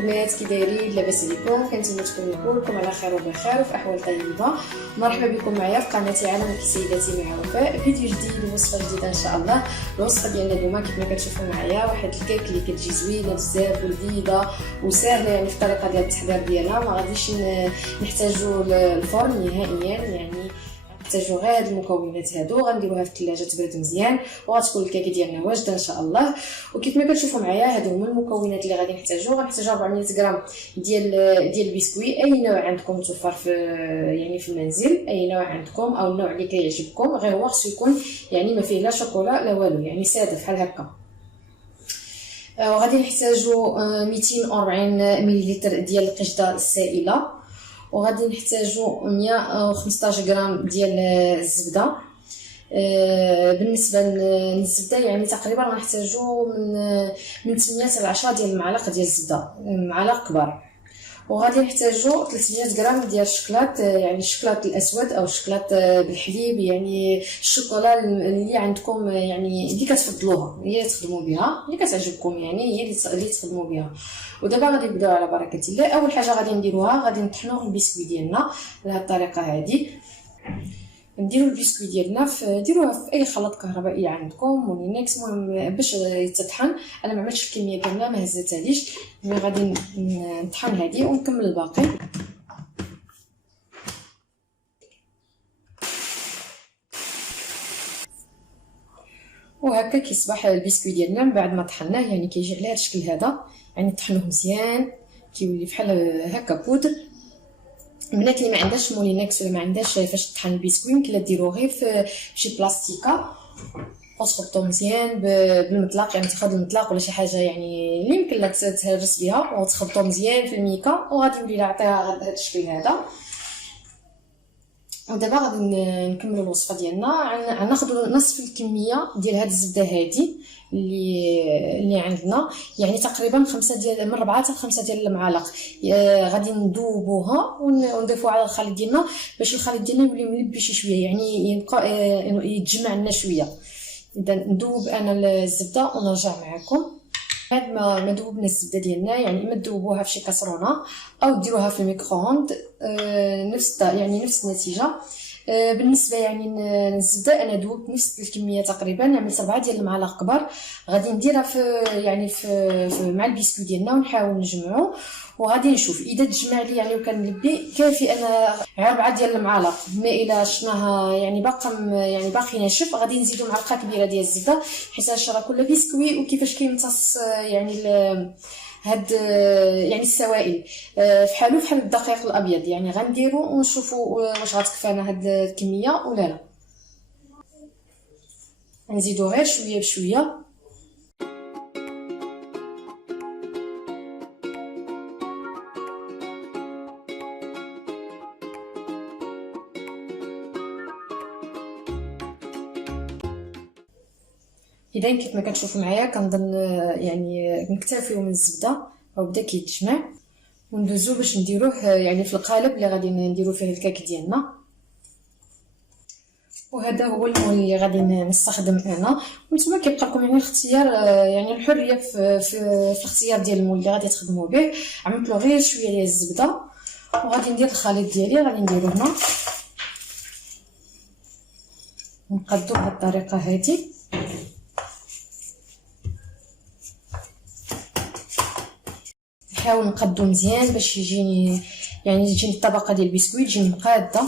البنات، كي دايرين؟ لاباس عليكم؟ كنتمنى تكونوا كلكم على خير وبخير وفي احوال طيبه. مرحبا بكم معايا في قناتي عالم سيداتي مع وفاء، فيديو جديد ووصفه جديده ان شاء الله. الوصفه ديالنا اليوم كيف ما كتشوفوا معايا واحد الكيك اللي كتجي زوينه بزاف ولذيذه وسهله، يعني في الطريقه ديال التحضير ديالها ما غاديش نحتاجوا الفرن نهائيا، يعني نحتاجوا غير هاد المكونات هادو، غنديروها في الثلاجه تبرد مزيان وغتكون الكيكه ديالنا واجده ان شاء الله. وكيف ما كتشوفوا معايا هادو هما المكونات اللي غادي نحتاجوا. غنحتاجوا 400 غرام ديال البسكوي، اي نوع عندكم متوفر في يعني في المنزل، اي نوع عندكم او النوع اللي كيعجبكم، غير هو خصو يكون يعني ما فيه لا شوكولا لا والو، يعني ساده بحال هكا. وغادي نحتاجوا 240 ملل ديال القشطه السائله، وغادي نحتاجوا 115 غرام ديال الزبده. بالنسبه للزبده يعني تقريبا غنحتاجوا من 8 حتى 10 ديال المعالق ديال الزبده، معالق كبار. وغادي نحتاجوا 300 غرام ديال الشكلاط، يعني الشكلاط الاسود او الشكلاط بالحليب، يعني الشوكولا اللي عندكم يعني اللي كتفضلوها هي تخدموا بها، اللي كتعجبكم يعني هي اللي تخدموا بها. ودابا غادي نبداو على بركه الله. اول حاجه غادي نديروها غادي نطحنوا البسكوي ديالنا بهذه الطريقه هذه. نديروا البسكوي ديالنا ديروها في اي خلاط كهربائي عندكم، مولينكس، المهم باش يتطحن. انا ما عملتش الكميه كامله، ما هزتهاليش، مي غادي نطحن هذه ونكمل الباقي. وهكا كيصبح البسكوي ديالنا من بعد ما طحناه، يعني كيجي على هذا الشكل هذا، يعني طحنوه مزيان كيولي بحال هكا بودر. البنات اللي ما عندهاش مولينكس ولا ما عندهاش فاش تطحن البسكوي، يمكن ديروه غير في شي بلاستيكه وتخلطوه مزيان بالمطلق، يعني تاخذ المطلق ولا شي حاجه يعني اللي يمكن لك تهرس بها وتخلطوه مزيان في الميكا، وغادي يولي نعطيها هذا الشكل هذا. ودابا غادي نكملوا الوصفه ديالنا. غناخذوا نصف الكميه ديال هذه الزبده هذه اللي عندنا، يعني تقريبا 5 ديال من 4 حتى 5 ديال المعالق. غادي نذوبوها ونضيفوها على الخليط ديالنا باش الخليط ديالنا يولي ملبي شي شويه، يعني يبقى يتجمع لنا شويه. اذا ندوب انا الزبده ونرجع معكم. بعد ما ذوبنا الزبده ديالنا، يعني اما تذوبوها في شي كاسرونه او ديروها في الميكرووند، نفس النتيجه. بالنسبه يعني الزبده انا ذوبت نفس الكميه تقريبا، عملت 4 ديال المعالق كبار. غادي نديرها في مع البسكوي ديالنا ونحاول نجمعو، وغادي نشوف اذا تجمع لي يعني وكان ملبي كافي. انا 4 ديال المعالق، ما الا شفناها يعني باقي ناشف غادي نزيدو معلقه كبيره ديال الزبده، حيت راه كل بسكوي وكيفاش كيمتص يعني هاد يعني السوائل فحال الدقيق الابيض. يعني غنديرو ونشوفوا واش غتكفانا هاد الكميه ولا لا. نزيدو غير شويه بشويه. اذا كيف ما كتشوفوا معايا كنظن يعني نكتفيو من الزبده، وبدا كيتجمع، وندوزو باش نديروه يعني في القالب اللي غادي نديرو فيه الكيك ديالنا. وهذا هو المول اللي غادي نستخدم انا، وانتما كيبقى لكم يعني الاختيار، يعني الحريه في الاختيار ديال المول اللي غادي تخدموا به. عملت له غير شويه ديال الزبده، وغادي ندير الخليط ديالي غادي نديرو هنا ونقادو بهذه الطريقه هذه. نحاول نقادو مزيان باش يجيني يعني تجيني الطبقه ديال البسكويت تجيني مقاده.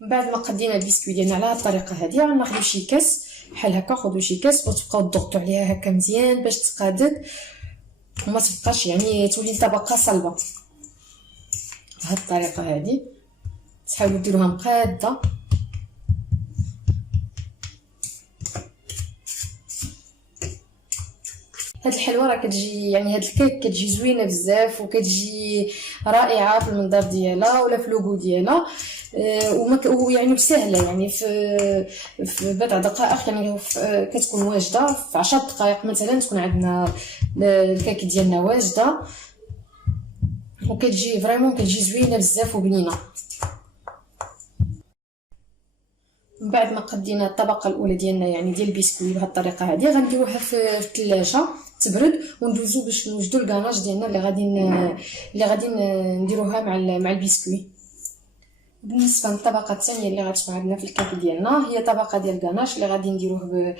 من بعد ما قدينا البسكويت ديالنا على هذه الطريقه هذه، غناخذوا شي كاس بحال هكا، خذوا شي كاس وتبقاو تضغطوا عليها هكا مزيان باش تقادد وما تبقاش يعني تولي الطبقه صلبه. بهذه الطريقه هذه تحاولوا ديروها مقاده. هاد الحلوه راه كتجي يعني هاد الكيك كتجي زوينه بزاف وكتجي رائعه في المنظر ديالها ولا في اللوغو ديالها، ويعني سهله، يعني في بضع دقائق يعني كتكون واجده. في 10 دقائق مثلا تكون عندنا الكيك ديالنا واجده، وكتجي فريمون كتجي زوينه بزاف وبنينه. من بعد ما قدينا الطبقه الاولى ديالنا يعني ديال البسكوي بهذه الطريقه هذه، غنديروها في الثلاجه تبرد وندوزو باش نوجدو الكاناج ديالنا اللي غادي نديروها مع البسكوي. بالنسبه للطبقه الثانيه اللي غتكون عندنا في الكيك ديالنا هي طبقه ديال الكاناش اللي غادي نديروه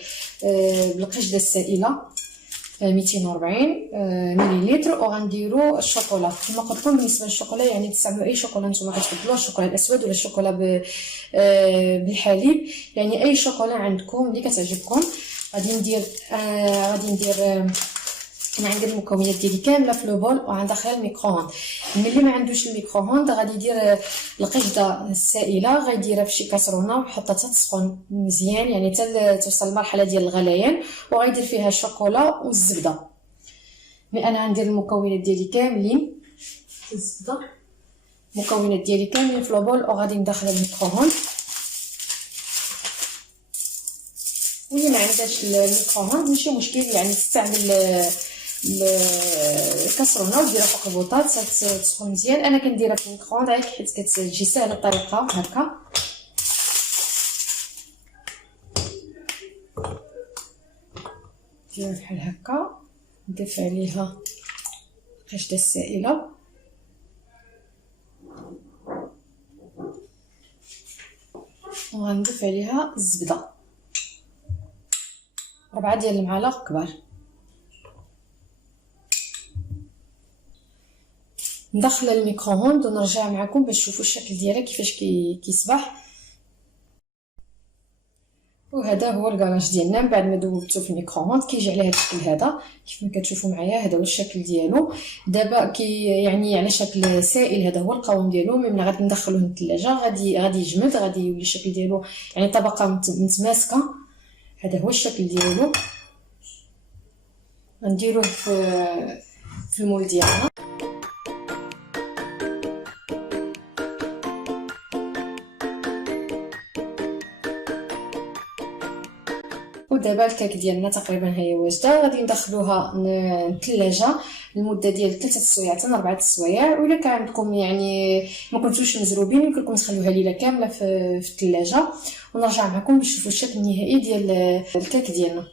بالقشده السائله 240 مليلتر. وغنديروا الشوكولا كما قلت لكم. بالنسبه للشوكولا يعني تستعملوا اي شوكولا نتوما كتفضلوا، الشوكولا الاسود ولا الشوكولا بالحليب، يعني اي شوكولا عندكم اللي كتعجبكم. غادي ندير انا عندي المكونات ديالي كامله في لو بول وغندخلها الميكرووند. ملي ما عندوش الميكرووند غادي يدير القشده السائله، غيديرها في شي كاسرونه ويحطها حتى تسخن مزيان، يعني حتى توصل للمرحله ديال الغليان، وغيدير فيها الشوكولا والزبده. مي انا غندير المكونات ديالي كاملين الزبده، المكونات ديالي كاملين في لو بول وغادي ندخلها الميكرووند. واللي ما عندهاش الميكرووند ماشي مشكل، يعني تستعمل الكاسرونه وديرها فوق البوطاط تسخن مزيان. انا كنديرها في الميكرووند حيت كتجي ساهله الطريقه هكا. نديرها بحال هكا، نضيف عليها القشده السائله وغنضيف عليها الزبده 4 ديال المعالق كبار. ندخلها الميكرووند ونرجع معكم باش تشوفوا الشكل ديالها كيفاش كيصبح. وهذا هو الكاناج ديالنا بعد ما ذوبته في الميكرووند، كيجي على هذا الشكل هذا كيف ما كتشوفوا معايا. هذا هو الشكل ديالو دابا يعني على شكل سائل، هذا هو القوام ديالو. ملي غادي ندخلوه للثلاجه غادي يجمد، غادي يولي الشكل ديالو يعني طبقه متماسكه. هذا هو الشكل ديالو. غنديروه في المول ديالنا. ودابا الكيك ديالنا تقريبا هي واجده. غادي ندخلوها الثلاجه لمده ديال 3 سوايع حتى 4 سوايع. ولا كان عندكم يعني ما كنتوش مزروبين يمكن لكم تخلوها ليله كامله في الثلاجه، ونرجع معكم باش تشوفوا الشكل النهائي ديال الكيك ديالنا.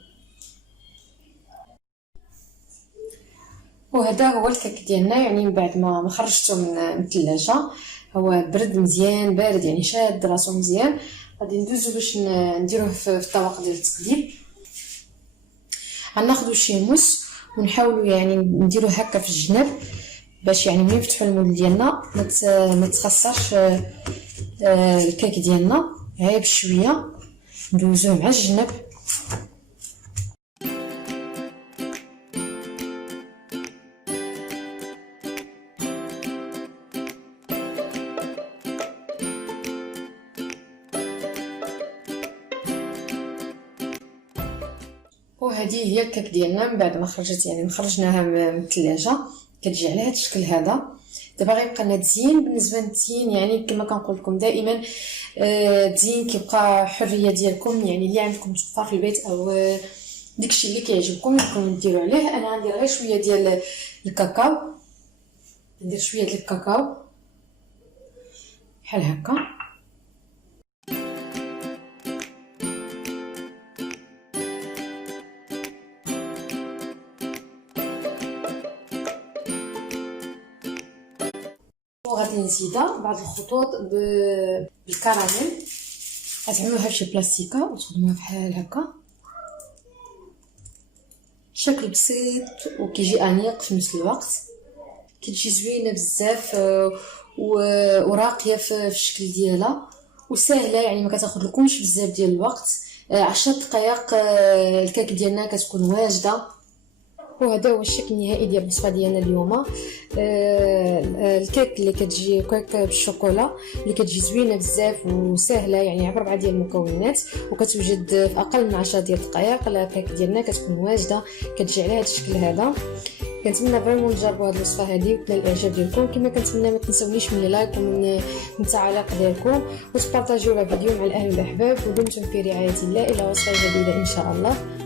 وهذا هو الكيك ديالنا، يعني من بعد ما خرجته من الثلاجه هو برد مزيان بارد، يعني شاد راسو مزيان. غادي ندوزو باش نديروه في الطبق ديال التقليب. غناخذوا شي موس ونحاولوا يعني نديروه هكا في الجناب باش يعني ملي نفتحوا المول ديالنا ما تخسرش الكيك ديالنا. غير بشويه ندوزوه مع الجناب. وهذه هي الكيك ديالنا من بعد ما خرجت، يعني خرجناها من الثلاجه كتجي على هذا الشكل هذا. دابا غيبقى لنا التزيين. بالنسبه للتزيين يعني كما كنقول لكم دائما التزيين كيبقى حريه ديالكم، يعني اللي عندكم تحطها في البيت او داكشي اللي كيعجبكم ممكن ديروا عليه. انا غندير غير شويه ديال الكاكاو، ندير شويه ديال الكاكاو بحال هكا. وغادي نزيدها بعض الخطوط بالكراميل. غتعملوها فشي بلاستيكه وتخدموها بحال هكا، شكل بسيط وكيجي انيق في نفس الوقت. كتجي زوينه بزاف وراقيه في الشكل ديالها وسهله، يعني ما كتاخذ لكمش بزاف ديال الوقت. 10 دقائق الكيك ديالنا كتكون واجده. وهذا هو الشكل النهائي ديال الوصفه ديالنا اليوم. الكيك اللي كتجي كيك بالشوكولا اللي كتجي زوينه بزاف وسهله، يعني 4 ديال المكونات وكتوجد في اقل من 10 ديال الدقائق. الكيك ديالنا كتكون واجده كتجي على هذا الشكل هذا. كنتمنى فريمون تجربوا هذه الوصفه هذه وتنال الاعجاب ديالكم. كما كنتمنى ما تنسونيش من لايك ومن التعليق ديالكم وتبارطاجيو الفيديو مع الاهل والاحباب. ودمتم في رعايه الله الى وصفه جديده ان شاء الله.